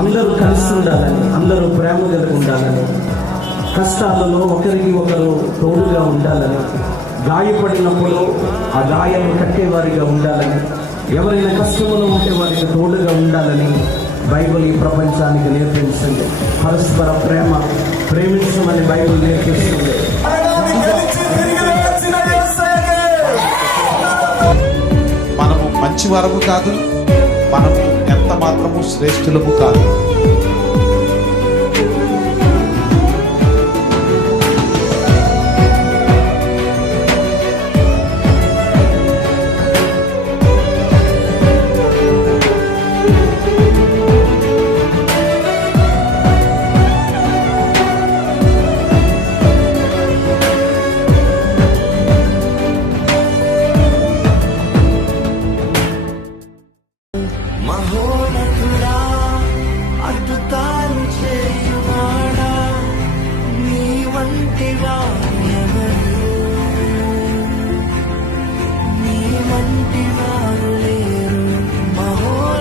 అందరూ కలిసి ఉండాలని అందరూ ప్రేమ కలిగి ఉండాలని కష్టాలలో ఒకరికి ఒకరు తోడుగా ఉండాలని గాయపడినప్పుడు ఆ గాయాలు కట్టేవారిగా ఉండాలని ఎవరైనా కష్టంలో ఉంటే వారికి తోడుగా ఉండాలని బైబిల్ ఈ ప్రపంచానికి నేర్పించింది. పరస్పర ప్రేమ ప్రేమించమని బైబిల్ నేర్పిస్తుంది. మనము మంచి వరకు కాదు మనము మాత్రము శ్రేష్ఠులము కాదు మహోనతుడా అద్భుతాలు చేయువాడా నీ వంటివా?